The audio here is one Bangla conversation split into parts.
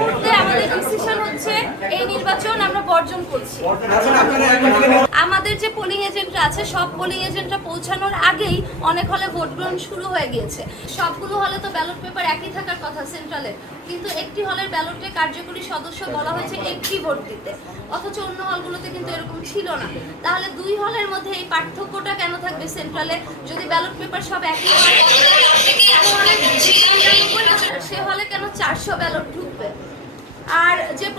মুহূর্তে আমাদের ডিসিশন হচ্ছে এই নির্বাচন আমরা বর্জন করছি। থেকে আমাদের যে পোলিং এজেন্টরা আছে সব পোলিং এজেন্টরা পৌঁছানোর আগেই অনেক হলে ভোট গ্রহণ শুরু হয়ে গিয়েছে। সবগুলো হলে তো ব্যালট পেপার একই থাকার কথা সেন্ট্রালে কিন্তু একটি হলের ব্যালটে কার্যকরী সদস্য বলা হয়েছে একটি ভোট দিতে। অথচ অন্য হলগুলোতে কিন্তু এরকম ছিল না। তাহলে দুই হলের মধ্যে এই পার্থক্যটা কেন থাকবে সেন্ট্রালে যদি ব্যালট পেপার সব একই হয় সে হলে কেন চারশো ব্যালট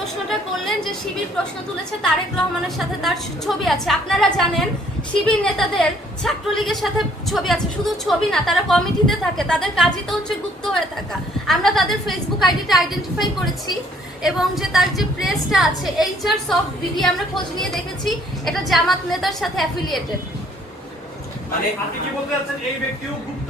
প্রশ্নটা করলেন যে শিবির প্রশ্ন তুলেছে তারেক রহমানের সাথে তার ছবি আছে। আপনারা জানেন শিবির নেতাদের ছাত্রলীগের সাথে ছবি আছে। শুধু ছবি না, তারা কমিটিতে থাকে। তাদের কাজই তো হচ্ছে গুপ্ত হয়ে থাকা। আমরা তাদের ফেসবুক আইডিটা আইডেন্টিফাই করেছি এবং যে তার যে প্রেসটা আছে এইচআর সফট বিডি আমরা খোঁজ নিয়ে দেখেছি। এটা জামাত নেতার সাথে অ্যাফিলিয়েটেড মানে আপনি কি বলতে চাচ্ছেন, এই ব্যক্তিও গুপ্ত?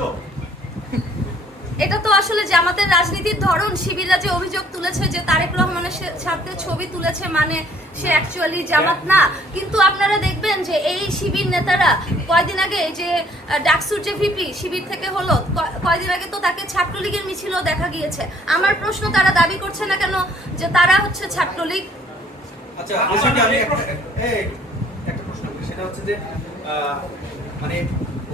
এটা তো আসলে জামাতের রাজনীতির ধরন, শিবিররা যে অভিযোগ তুলেছে যে তারেক রহমানের সাথে ছবি তুলেছে মানে সে অ্যাকচুয়ালি জামাত না। কিন্তু আপনারা দেখবেন যে এই শিবির নেতারা কয়দিন আগে যে ডাকসুর যে ভিপি শিবির থেকে হলো কয়দিন আগে তো তাকে ছাত্রলীগের মিছিলও দেখা গিয়েছে। আমার প্রশ্ন তারা দাবি করছে না কেন যে তারা হচ্ছে ছাত্রলীগ? আচ্ছা আমি একটা প্রশ্ন সেটা হচ্ছে যে মানে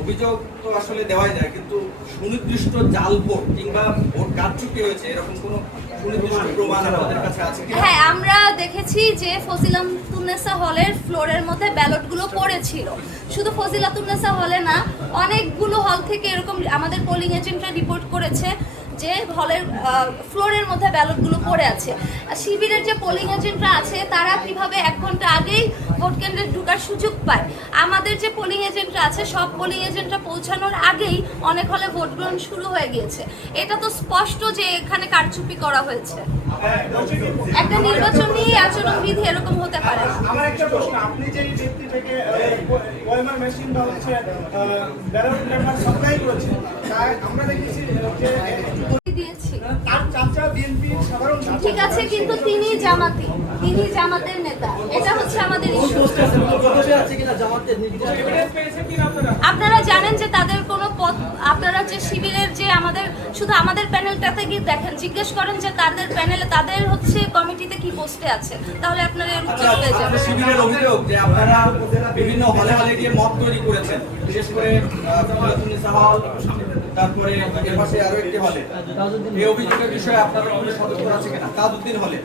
অভিযোগ তো আসলে দেওয়াই যায় কিন্তু সুনির্দিষ্ট জাল ভোট কিংবা ভোট কারচুপি হয়েছে এরকম কোনো সুনির্দিষ্ট প্রমাণ আমাদের কাছে আছে হ্যাঁ আমরা দেখেছি যে ফজিলাতুন্নেসা হলের ফ্লোরের মধ্যে ব্যালটগুলো পড়েছিল। শুধু ফজিলাতুন্নেসা হলে না অনেকগুলো হল থেকে এরকম আমাদের পোলিং এজেন্টরা রিপোর্ট করেছে। যে হলের ফ্লোরের মধ্যে ব্যালটগুলো পড়ে আছে। আর শিবিরের যে পোলিং এজেন্টরা আছে, তারা কীভাবে এক ঘণ্টা আগেই ভোট কেন্দ্রে ঢোকার সুযোগ পায়? আমাদের যে পোলিং এজেন্টরা আছে, সব পোলিং এজেন্টরা পৌঁছানোর আগেই অনেক হলে ভোট গ্রহণ শুরু হয়ে গিয়েছে। এটা তো স্পষ্ট যে এখানে কারচুপি করা হয়েছে। একটা নির্বাচনী আচরণবিধি এরকম হতে পারে। আমার একটা প্রশ্ন, আপনি যে ব্যক্তি থেকে মেশিন বা হচ্ছে সাপ্লাই করেছে তাই আমরা দেখেছি যে তার চাচা বিএনপি সাধারণ ঠিক আছে কিন্তু তিনি জামাতি। তিনি জামাতের নেতা। এটা হচ্ছে আমাদের ইস্যু আপনারা জানেন যে তাদের যে শিবিরের যে আমাদের শুধু আমাদের প্যানেলটাতে গিয়ে দেখেন জিজ্ঞেস করেন যে তাদের প্যানেলে তাদের হচ্ছে কমিটিতে কি পোস্টে আছে? তাহলে আপনারা এর উত্তর পেয়ে আচ্ছা, যাবেন শিবিরের অভিযোগ যে আপনারা বিভিন্ন হলে হলে গিয়ে মত তৈরি করেছেন বিশেষ করে হল তারপরে এর পাশে আরও একটি হলে। এই অভিযোগের বিষয়ে আপনাদের কোনো সদস্য আছে কিনা? তাজউদ্দিন হলে।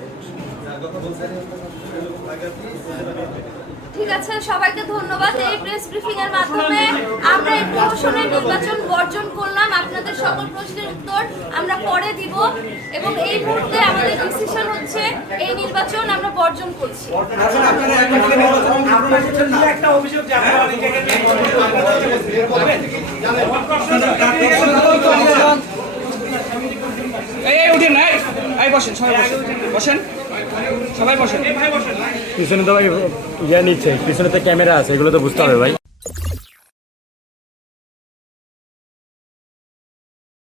ঠিক আছে সবাইকে ধন্যবাদ এই প্রেস ব্রিফিং এর মাধ্যমে। আমরা এই প্রহসনের নির্বাচন বর্জন করলাম আপনাদের সকল প্রশ্নের উত্তর আমরা পরে দিব এবং এই মুহূর্তে আমাদের ডিসিশন হচ্ছে এই নির্বাচন আমরা বর্জন করছি। এখন আপনারা এখন থেকে নির্বাচন আপনারা করছেন না একটা অভিযোগ যে আপনারা অনেক জায়গায় এই এই উঠেন না এই বসেন, সবাই বসেন। সবাই বসেন। পিছনে তো ভাই ইয়ে নিচ্ছে পিছনে তো ক্যামেরা আছে, এগুলো তো বুঝতে হবে ভাই।